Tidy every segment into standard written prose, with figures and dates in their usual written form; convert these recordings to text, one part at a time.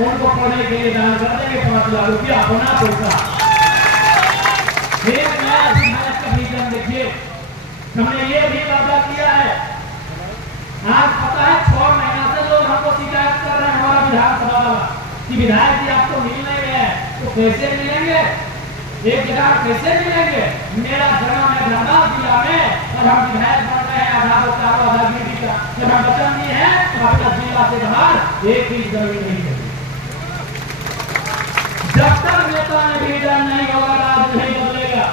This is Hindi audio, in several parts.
उनको पढ़ने के लिए दान कर देंगे 5 लाख रुपया अपना पैसा। एक नया विधायक का विजन देखिए, हमने ये भी वादा किया है। आज पता है 6 महीना से लोग हमको शिकायत कर रहे हैं हमारा विधानसभा वाला कि विधायक जी आपको मिल नहीं गए, तो कैसे मिलेंगे, एक जगह कैसे मिलेंगे? मेरा जन्म है धनबाद जिला में और हम विधायक बन रहे हैं आधा बोकारो आधा गिरडी का। जब हम वचन दिए हैं तो अपना जिला से बाहर एक भी जमीन नहीं है। जब तक नेता में विजन नहीं होगा राज नहीं बदलेगा।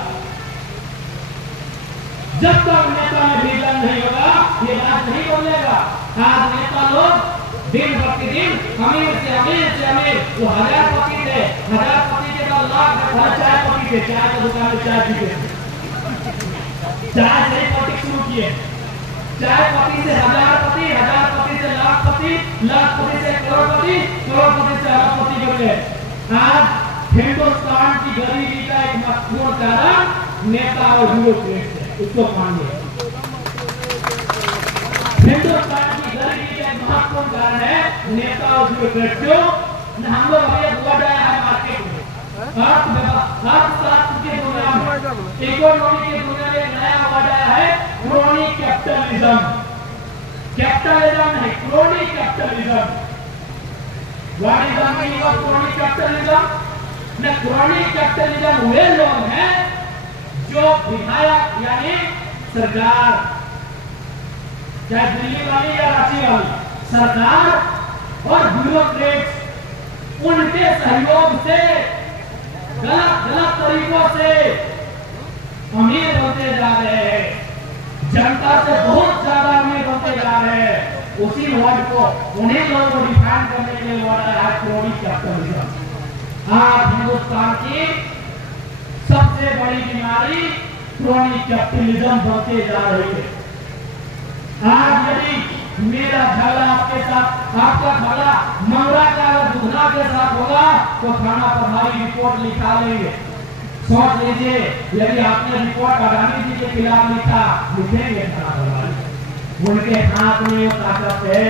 जब तक नेता में विजन नहीं होगा ये राज नहीं बदलेगा। आज नेता लोग दिन प्रतिदिन अमीर से अमीर वो 1000 पति थे, 1000 पति के बाद लाख चाय पति थे, चाय की दुकान में चाय पीते चाय से पति शुरू किए। चाय पति से 1000 पति, 1000 पति से लाख पति, लाख पति से करोड़पति, करोड़पति से अरबपति बन गए। आज हिंदुस्तान की गरीबी का एक महत्वपूर्ण कारण नेता और ब्यूरोक्रेट है, उसको मानिए। हिंदुस्तान की गरीबी का एक महत्वपूर्ण कारण है नेता और ब्यूरोक्रेट। क्यों? हम लोग अभी हुआ जाए है मार्केट में, अर्थशास्त्र की दुनिया में, इकोनॉमी की दुनिया में नया हुआ जाए है क्रोनी कैपिटलिज्म। कैपिटलिज्म नहीं, crony capitalism. What is the meaning of crony capitalism? न क्रोनी कैपिटलिज्म वे लोग हैं जो विधायक यानी सरकार, चाहे दिल्ली वाली या रांची वाली सरकार और ब्यूरोक्रेट्स, उनके सहयोग से गलत तरीकों से अमीर होते जा रहे हैं, जनता से बहुत ज्यादा अमीर होते जा रहे हैं। उसी वर्ड को उन्हीं लोगों को डिफाइन करने के लिए वर्ड है क्रोनी कैपिटलिज्म। आज हिंदुस्तान की सबसे बड़ी बीमारी क्रोनी कैपिटलिज्म बनते जा रही है। आज यदि मेरा झगड़ा आपके साथ, आपका झगड़ा मंगरा का दुधना के साथ होगा तो थाना प्रभारी रिपोर्ट लिखा लेंगे। सोच लीजिए यदि आपने रिपोर्ट अडानी जी के खिलाफ लिखा, लिखेंगे थाना प्रभारी? उनके हाथ में वो ताकत है,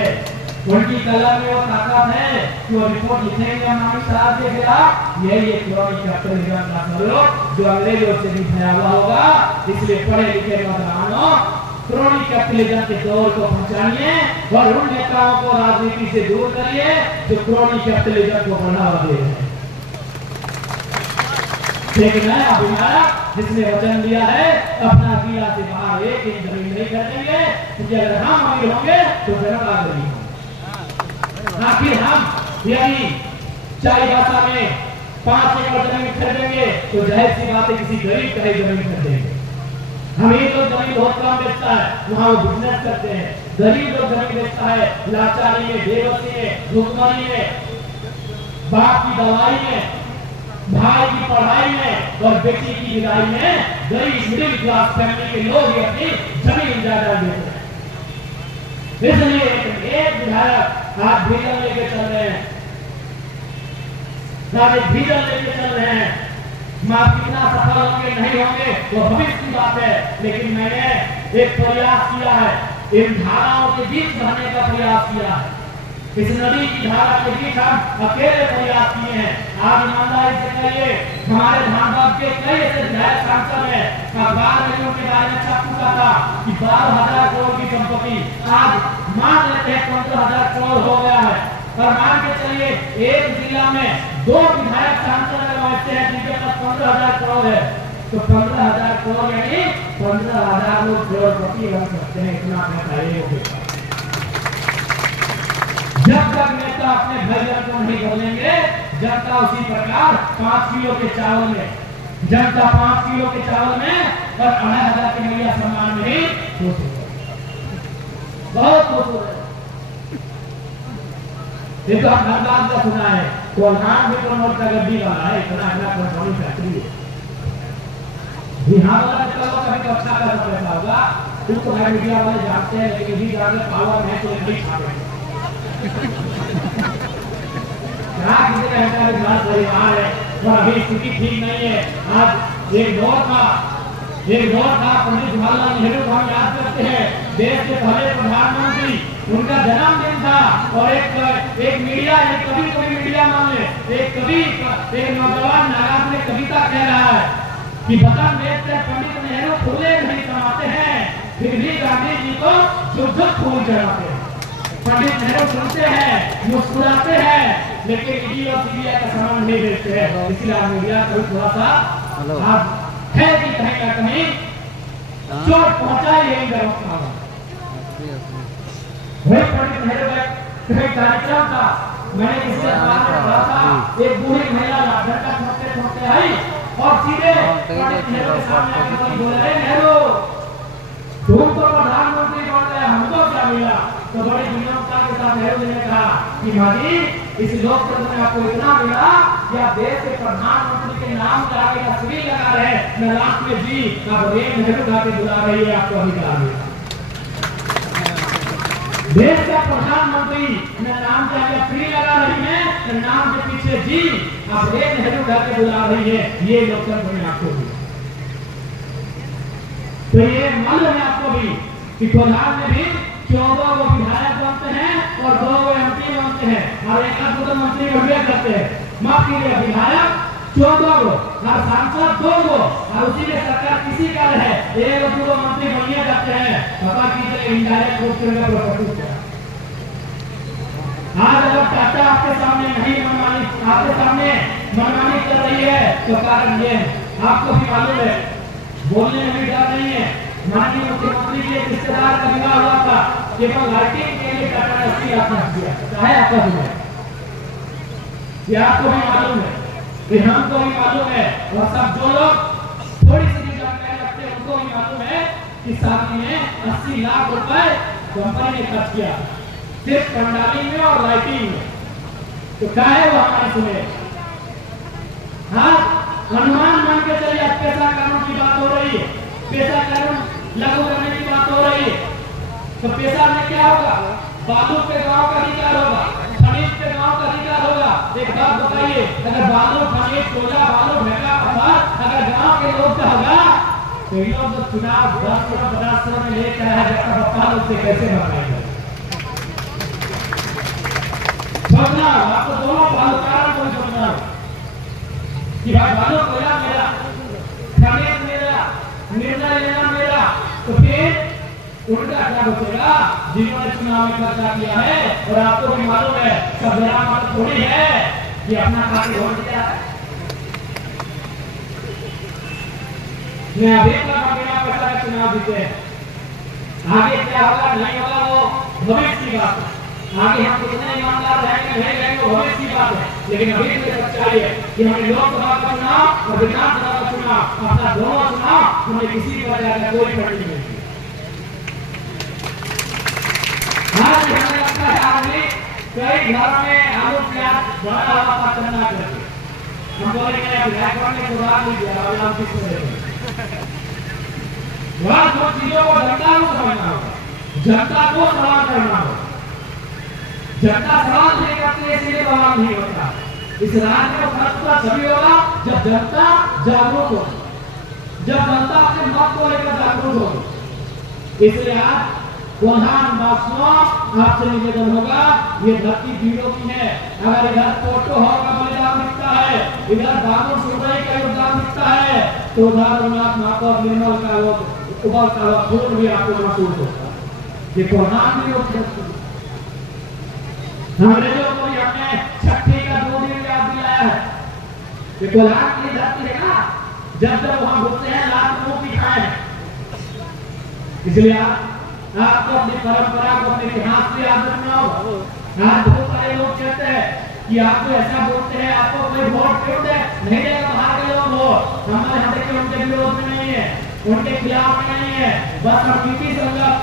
उनकी कलम में वो ताकत है कि वो रिपोर्ट लिखेंगे अडानी साहब के खिलाफ। यही एक क्रोनी कैपिटलिज्म का स्वरूप जो अंग्रेजों से भी भयावह होगा। इसलिए पढ़े लिखे नौजवानों क्रोनी कैपिटलिज्म के दौर को पहचानिए और उन नेताओं को राजनीति से दूर करिए जो क्रोनी कैपिटलिज्म को बढ़ावा दे रहे हैं। एक नया विधायक जिसने वचन दिया है अपना जिला से बाहर एक इंच जमीन नहीं खरीदेंगे, क्योंकि अगर हम अमीर होंगे तो जनता गरीब होगी। आखिर हम यदि चाईबासा में 5 एकड़ जमीन खरीदेंगे तो जाहिर सी बात है किसी गरीब का ही जमीन खरीदेंगे। अमीर लोग जमीन बहुत कम बेचता है, वहाँ वो बिजनेस करते हैं। गरीब लोग जमीन बेचता है लाचारी में, बेबसी में, भुखमरी में, बाप की दवाई में, भाई की पढ़ाई में और बेटी की विदाई में गरीब मिडिल क्लास फैमिली के लोग ही अपनी जमीन जायदाद देते हैं। इसलिए एक विधायक आज विजन लेके चल रहे हैं, विजन लेके चल रहे हैं। माफ कितना सफल होंगे नहीं होंगे वो भविष्य की बात है, लेकिन मैंने एक प्रयास किया है, इन धाराओं के बीच रहने का प्रयास किया है। इस नदी की धारा के बीच हम अकेले प्रयास किए हैं। आज ईमानदारी से कहिए हमारे धनबाद के कई ऐसे विधायक सांसद हैं, अखबार में उनके बारे में छप चुका था कि 12,000 करोड़ की संपत्ति आज मान लेते हैं 15,000 करोड़ हो गया है। और मान के चलिए एक जिला में 2 विधायक सांसद ऐसे हैं जिनके पास 15,000 करोड़ है, तो 15,000 करोड़ यानी 15,000 लोग करोड़पति बन सकते हैं। इतना पैसा ये होगा। जब तक नेता अपने भजन को नहीं बदलेंगे, जनता उसी प्रकार 5 किलो के चावल में, जनता 5 किलो के चावल में और 2,500 के महिला सम्मान में ही खुश हो, बहुत खुश हो रहे। ये तो आप धनबाद का सुना है, कोल्हान भी प्रमोट का गड्डी वाला है, इतना कंपनी फैक्ट्री है। बिहार वाला चलो कभी तो अच्छा का पैसा होगा, उसको है मीडिया वाले जानते हैं, लेकिन भी जाके पावर है तो नहीं छापे। क्या किसी का घर परिवार है और अभी स्थिति ठीक नहीं है। आज एक दौर था, एक दौर था, पंडित जवाहरलाल नेहरू को हम याद करते हैं, देश के पहले प्रधानमंत्री, उनका जन्मदिन था। और एक मीडिया, एक कभी मीडिया मान ले, एक नौजवान नाराज में कविता कह रहा है कि वतन बेचकर पंडित नेहरू फूले नहीं समाते हैं, फिर भी गांधी जी को झुक फूल चढ़ाते हैं। पंडित नेहरू सुनते हैं, मुस्कुराते हैं, लेकिन ईडी और सीबीआई का सामान नहीं बेचते हैं। इसलिए मीडिया को थोड़ा सा है कि कहीं ना कहीं चोट पहुंचाई यही व्यवस्था में। पंडित नेहरू का कार्यक्रम था, मैंने किसी बात में कहा था, एक बूढ़ी महिला झटका ठोकते आई और सीधे पंडित नेहरू के सामने आकर बोल रहे, नेहरू तुम तो प्रधानमंत्री बनते हैं, हमको क्या मिला? तो बड़ी विनम्रता के साथ नेहरू जी ने कहा कि माजी, इस लोकतंत्र में आपको इतना मिला कि आप देश के प्रधानमंत्री के नाम के आगे तस्वीर लगा रहे हैं, मैं लास्ट में जी आप नेहरू गा के बुला रही है, आपको अधिकार मिला। देश का प्रधानमंत्री मैं नाम के आगे फ्री लगा रही है, तो नाम के पीछे जी आप नेहरू गा के बुला रही है, ये लोकतंत्र में आपको मिला। तो ये मालूम है आपको भी कि कोल्हार में भी 14 वो विधायक बनते हैं और 2 वो एमपी बनते हैं और एक आध मंत्री बनते करते हैं। माफ कीजिएगा, विधायक 14 गो और सांसद 2 गो और उसी में सरकार किसी का रहे 1-2 मंत्री बनिए जाते हैं। पता कीजिए इनडायरेक्ट रूप से प्रॉपर्टी है। आज अगर टाटा आपके सामने नहीं मनमानी, आपके सामने मनमानी कर रही है तो कारण ये आपको भी मालूम है, बोलने में भी डर नहीं है। माननीय मुख्यमंत्री के रिश्तेदार का विवाह हुआ था, केवल लाइटिंग के लिए टाटा ने 80 लाख खर्च किया, चाहे आपका भी है, ये आपको भी मालूम है, ये हमको भी मालूम है, और सब जो लोग थोड़ी सी भी जानकारी रखते हैं उनको भी मालूम है कि शादी में 80 लाख रुपए कंपनी ने खर्च किया सिर्फ पंडालिंग में और लाइटिंग में। तो क्या है वो हमारी सुने। हाँ, अनुमान मान के चलिए, पैसा कानून की बात हो रही है, पैसा कानून लागू करने की बात हो रही है, तो पैसा में क्या होगा? बालू पे गांव का अधिकार होगा, खनिज पे गांव का अधिकार होगा। एक बात बताइए, अगर बालू, खनिज, कोयला, बालू, ढेका, पत्थर अगर गांव के लोग का होगा तो ये लोग तो चुनाव 10-50 में लेकर आया जैसा बता लोग से कैसे बनाएंगे? समझना आपको दोनों बालूकारों को समझना कि भाई बालू कोयला मेरा, खनिज मेरा, निर्णय लेना मेरा, तो फिर उनका क्या बचेगा? जिन्होंने चुनाव में खर्चा किया है। और आपको भी मालूम है, सब मेरा मालूम थोड़ी है कि अपना खाते वोट दिया है। मैं अभी तक बिना पैसा का चुनाव जीते हैं, आगे क्या होगा नहीं होगा वो भविष्य की बात है। आगे हम कितने ईमानदार रहेंगे नहीं रहेंगे वो भविष्य की बात है, लेकिन अभी की सच्चाई है कि हमने लोकसभा का चुनाव और विधानसभा का चुनाव, अपना दोनों चुनाव हमें किसी प्रकार का कोई फर्क नहीं है। आज हमें लगता है आदमी कई घर में आलू प्याज बड़ा हवा चलना करते, हम बोलेंगे विधायक ने खुदा नहीं दिया, हम किसको देंगे? वहाँ जो चीजों को जनता को समझना होगा, जनता को सवाल करना होगा। जनता सवाल नहीं करती इसलिए सवाल नहीं होता। इस राज्य में फर्क तभी होगा जब जनता जागरूक होगी, जब जनता अपने मत को लेकर जागरूक होगी। इसलिए आज कोल्हान वासियों आपसे निवेदन होगा, ये धरती वीरों की है। अगर इधर फोटो का बलिदान दिखता है, इधर बाबू सुरई का योगदान दिखता है, तो उधर रघुनाथ माता निर्मल का उबलता हुआ खून भी आपको महसूस होगा। ये कोल्हान भी अंग्रेजों को भी हमने छठी का 2 दिन याद दिलाया है। ये कोल्हान की धरती है ना, जब जब वहां घुसते हैं लात मुंह की खाए। इसलिए आपको अपनी परंपरा को, अपने इतिहास से याद रखना होगा। आज बहुत सारे लोग कहते हैं कि आपको ऐसा बोलते हैं, आपको कोई वोट क्यों दे? नहीं देगा, बाहर के लोग हो, हमारे यहाँ के उनके विरोध में नहीं है, उनके खिलाफ में नहीं है, बस हम नीति संघर्ष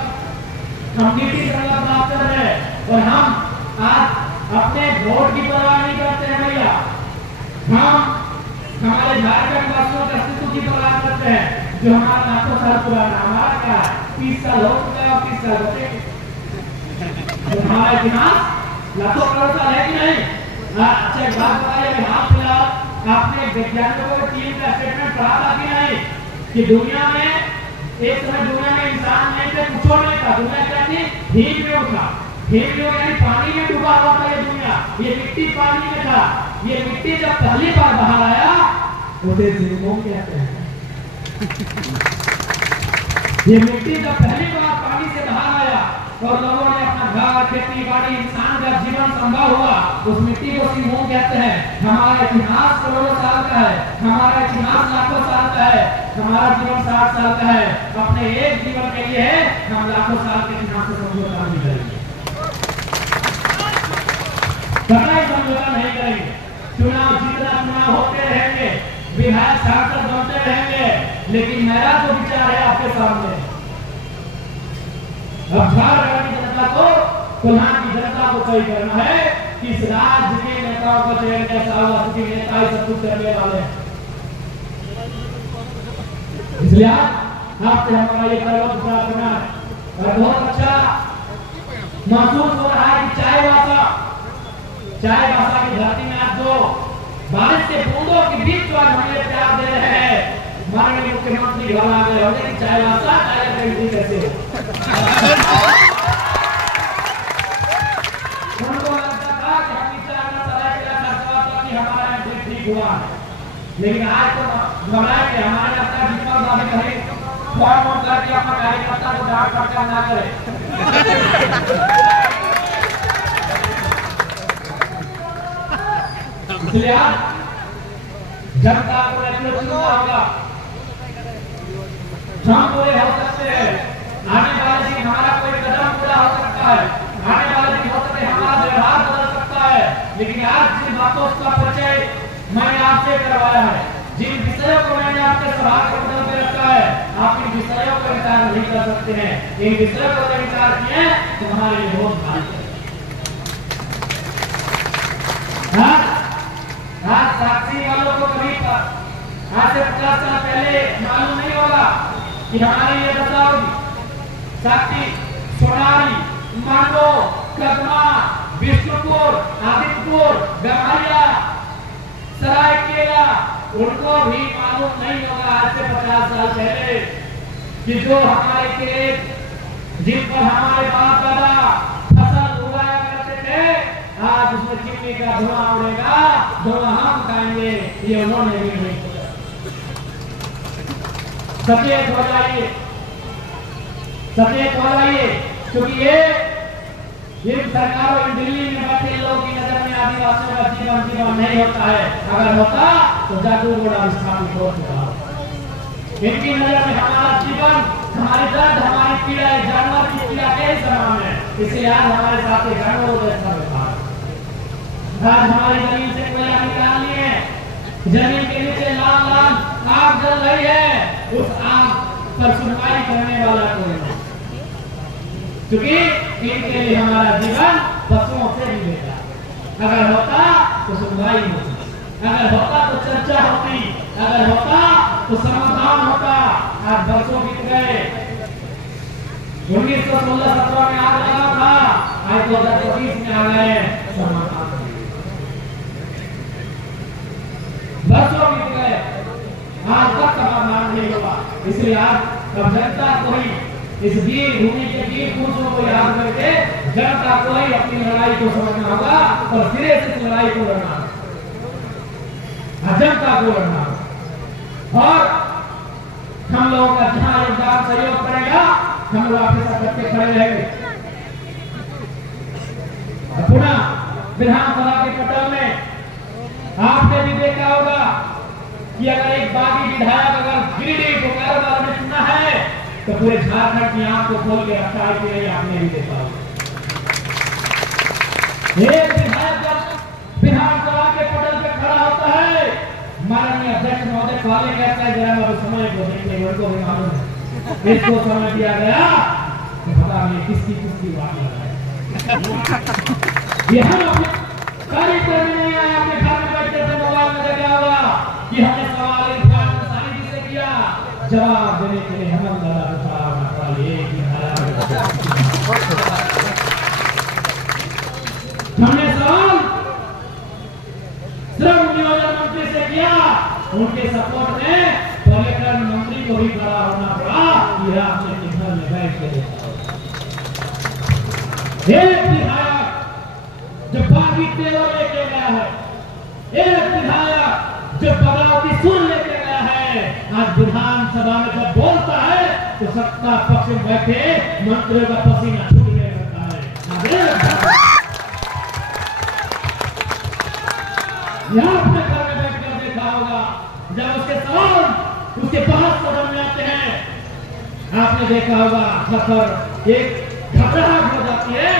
प्राप्त कर रहे हैं। और हम आज अपने वोट की परवाह नहीं करते हैं भैया, हम हमारे झारखंड वासियों के अस्तित्व की परवाह करते हैं, जो हमारा लाखों साल पुराना, हमारा क्या 30 साल हो चुका है और 30 साल बचे। हमारा इतिहास लाखों करोड़ साल है कि नहीं? अच्छा बात बताइए, हाल फिलहाल आपने वैज्ञानिकों की टीम का स्टेटमेंट पढ़ा था कि नहीं कि दुनिया में एक समय दुनिया में इंसान नहीं थे, कुछ नहीं था। दुनिया क्या थी? हीट वेव था। हीट वेव यानी पानी में डूबा हुआ था ये दुनिया। ये मिट्टी पानी में था। ये मिट्टी जब पहली बार बाहर आया उसे जीवों कहते हैं। ये मिट्टी जब पहली बार पानी से बाहर आया और लोगों ने अपना घर, खेती बाड़ी, इंसान का जीवन संभव हुआ, उस मिट्टी को सिंहों कहते हैं। हमारा इतिहास करोड़ों साल का है, हमारा इतिहास लाखों साल का है, हमारा जीवन 60 साल का है। अपने एक जीवन के लिए हम लाखों साल के इतिहास से समझौता नहीं करेंगे, कतई समझौता नहीं करेंगे। चुनाव जितना चुनाव होते रहेंगे, विधायक सांसद बनते रहेंगे, लेकिन मेरा जो विचार है आपके सामने, अब झारखंड की जनता को, कोल्हान की जनता को तय करना है कि इस राज्य के नेताओं का चयन कैसा होगा, क्योंकि नेता ही सब कुछ करने वाले हैं। इसलिए आपसे हमारा ये कर्तव्य पूरा करना है। और बहुत अच्छा महसूस हो रहा है कि चाय भाषा की धरती में आज जो बारिश के बूंदों के बीच जो हमें प्यार दे रहे हैं, माननीय मुख्यमंत्री घर आ गए होंगे कि चाय भाषा कैसे हो। उनको लगता था कि हम विचार में सरायकेला खरसावां कि हमारा एंट्री ठीक हुआ है, लेकिन आज तो घबराए कि हमारे अपना जीवन दावे करें, फॉर्म करके अपना कार्यकर्ता को डांट फटकार ना करे। इसलिए जनता को चुनना होगा। हम पूरे हो सकते हैं, आने वाले दिन हमारा कोई कदम पूरा हो सकता है, आने वाले दिन हो सकते हैं हमारा व्यवहार बदल सकता है, लेकिन आज जिन बातों का परिचय मैंने आपसे करवाया है, जिन विषयों को मैंने आपके सभा के पटल पे रखा है, आप इन विषयों पर विचार नहीं कर सकते हैं। इन विषयों पर विचार किए तो हमारे लिए बहुत भारी है। आज साक्षी वालों को कभी आज से 50 साल पहले मालूम नहीं होगा कि हमारी ये दशा होगी। साक्षी, सोनारी, मांडो, कदमा, विष्णुपुर, आदित्यपुर, गम्हरिया, सरायकेला, उनको भी मालूम नहीं होगा आज से 50 साल पहले कि जो हमारे खेत, जिन पर हमारे बाप दादा फसल उगाया करते थे, आज उसमें चिमनी का धुआं उड़ेगा, धुआं हम खाएंगे, ये उन्होंने भी नहीं सोचा। सचेत हो जाइए, सचेत हो जाइए, क्योंकि ये सरकारों इन दिल्ली में बैठे लोगों की नजर में आदिवासियों का जीवन नहीं होता है। अगर होता तो जादू घोड़ा विस्थापित हो चुका। इनकी नजर में हमारा जीवन, हमारी दर्द, हमारी पीड़ा जानवर की पीड़ा के समान है। इसलिए आज हमारे साथ जानवरों जैसा व्यवहार। आज हमारी जमीन से कोयला निकाल लिए, जमीन के नीचे लाल लाल आग जल रही है, उस आग पर सुनवाई करने वाला कोई नहीं, क्योंकि इनके लिए हमारा जीवन पशुओं से भी बेहतर। अगर होता तो सुनवाई होती, अगर होता तो चर्चा होती, अगर होता तो समाधान होता। आज वर्षों बीत गए, 1916-17 में आग लगा था, आज 2025 में आ गए, समाधान वर्षों बीत गए, आज तक समाधान नहीं हुआ। इसलिए आज अब जनता को ही इस वीर भूमि के वीर पुरुषों को याद करके जनता को ही अपनी लड़ाई को समझना होगा और सिरे से इस लड़ाई को लड़ना होगा, जनता को लड़ना होगा। और हम लोगों का जहां योगदान सहयोग करेगा, हम लोग आपके साथ करके खड़े रहेंगे। पुनः विधानसभा के पटल में आपने भी देखा होगा कि अगर एक बागी विधायक अगर गिरिडीह को कारोबार में चुना है तो पूरे झारखंड की आंख को खोल के रखा है कि नहीं, आपने भी देखा होगा। एक विधायक जब विधानसभा के पटल पे खड़ा होता है, माननीय अध्यक्ष महोदय पहले कहते हैं जरा अब समय को देखने, उनको भी मालूम है इसको समय दिया गया तो पता नहीं किसकी बात लग रहा है। ये हम अपने कार्य करने नहीं आए, अपने घर में बैठे थे, मोबाइल में देखा होगा कि हमने सवाल इरफान अंसारी जी से किया, जवाब देने के लिए हम हमने सवाल श्रम नियोजन मंत्री से किया, उनके सपोर्ट में पॉलिटिकल मंत्री को भी खड़ा होना पड़ा। यह आपने घर में बैठ के देखा। एक विधायक जो बागी तेवर लेके गया है, एक विधायक जो बगावती सुर लेके गया है, आज विधानसभा में जब बोलता है तो सत्ता पक्ष में बैठे मंत्रियों का पसीना छूटने लगता है। यह अपने घर में बैठ कर देखा होगा, जब उसके सवाल उसके बहस सदन में आते हैं, आपने देखा होगा घर पर एक घबराहट हो जाती है।